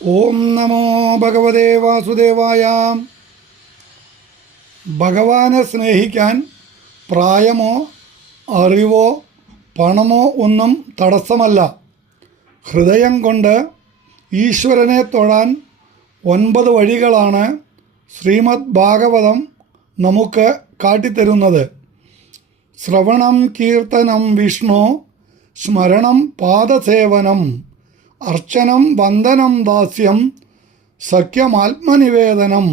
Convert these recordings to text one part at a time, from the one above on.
ഓം നമോ ഭഗവതേ വാസുദേവായ. ഭഗവാനെ സ്നേഹിക്കാൻ പ്രായമോ അറിവോ പണമോ ഒന്നും തടസ്സമല്ല. ഹൃദയം കൊണ്ട് ഈശ്വരനെ തൊഴാൻ 9 വഴികളാണ് ശ്രീമദ് ഭാഗവതം നമുക്ക് കാട്ടിത്തരുന്നത്. ശ്രവണം കീർത്തനം വിഷ്ണു, സ്മരണം പാദസേവനം, അർച്ചനം വന്ദനം ദാസ്യം, സഖ്യമാത്മനിവേദനം.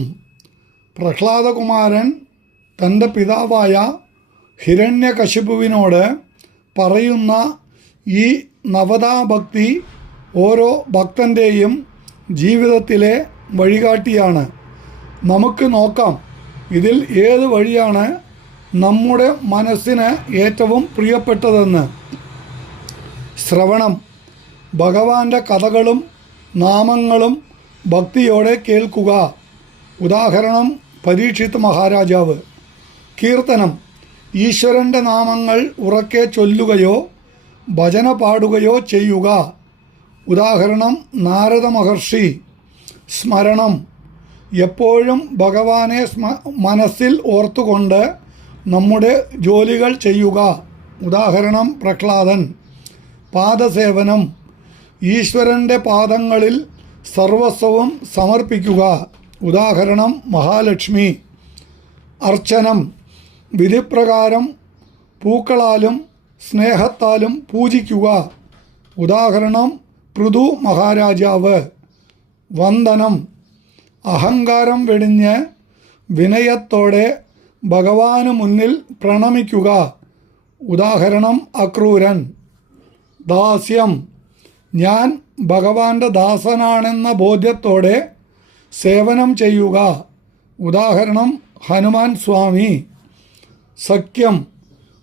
പ്രഹ്ലാദകുമാരൻ തൻ്റെ പിതാവായ ഹിരണ്യകശിപുവിനോട് പറയുന്ന ഈ നവതാഭക്തി ഓരോ ഭക്തൻ്റെയും ജീവിതത്തിലെ വഴികാട്ടിയാണ്. നമുക്ക് നോക്കാം ഇതിൽ ഏത് വഴിയാണ് നമ്മുടെ മനസ്സിന് ഏറ്റവും പ്രിയപ്പെട്ടതെന്ന്. ശ്രവണം, ഭഗവാന്റെ കഥകളും നാമങ്ങളും ഭക്തിയോടെ കേൾക്കുക. ഉദാഹരണം പരീക്ഷിത് മഹാരാജാവ്. കീർത്തനം, ഈശ്വരൻ്റെ നാമങ്ങൾ ഉറക്കെ ചൊല്ലുകയോ ഭജന പാടുകയോ ചെയ്യുക. ഉദാഹരണം നാരദ മഹർഷി. സ്മരണം, എപ്പോഴും ഭഗവാനെ മനസ്സിൽ ഓർത്തുകൊണ്ട് നമ്മുടെ ജോലികൾ ചെയ്യുക. ഉദാഹരണം പ്രഹ്ലാദൻ. പാദസേവനം, ഈശ്വരൻ്റെ പാദങ്ങളിൽ സർവസ്വവും സമർപ്പിക്കുക. ഉദാഹരണം മഹാലക്ഷ്മി. അർച്ചനം, വിധിപ്രകാരം പൂക്കളാലും സ്നേഹത്താലും പൂജിക്കുക. ഉദാഹരണം പൃഥു മഹാരാജാവ്. വന്ദനം, അഹങ്കാരം വെടിഞ്ഞ് വിനയത്തോടെ ഭഗവാന് മുന്നിൽ പ്രണമിക്കുക. ഉദാഹരണം അക്രൂരൻ. ദാസ്യം, ഞാൻ ഭഗവാന്റെ ദാസനാണെന്ന ബോധ്യത്തോടെ സേവനം ചെയ്യുക. ഉദാഹരണം ഹനുമാൻ സ്വാമി. സഖ്യം,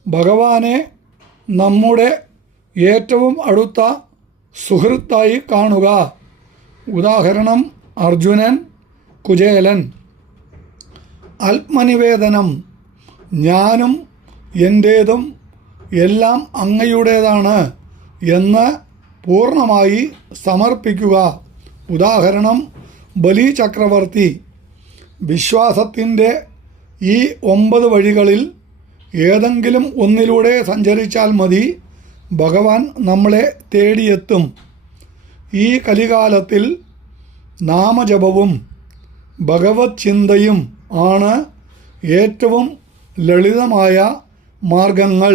ഭഗവാനെ നമ്മുടെ ഏറ്റവും അടുത്ത സുഹൃത്തായി കാണുക. ഉദാഹരണം അർജുനൻ, കുചേലൻ. ആത്മനിവേദനം, ഞാനും എൻ്റേതും എല്ലാം അങ്ങയുടേതാണ് എന്ന് പൂർണ്ണമായി സമർപ്പിക്കുക. ഉദാഹരണം ബലി ചക്രവർത്തി. വിശ്വാസത്തിൻ്റെ ഈ 9 വഴികളിൽ ഏതെങ്കിലും ഒന്നിലൂടെ സഞ്ചരിച്ചാൽ മതി, ഭഗവാൻ നമ്മളെ തേടിയെത്തും. ഈ കലികാലത്തിൽ നാമജപവും ഭഗവത് ചിന്തയും ആണ് ഏറ്റവും ലളിതമായ മാർഗങ്ങൾ.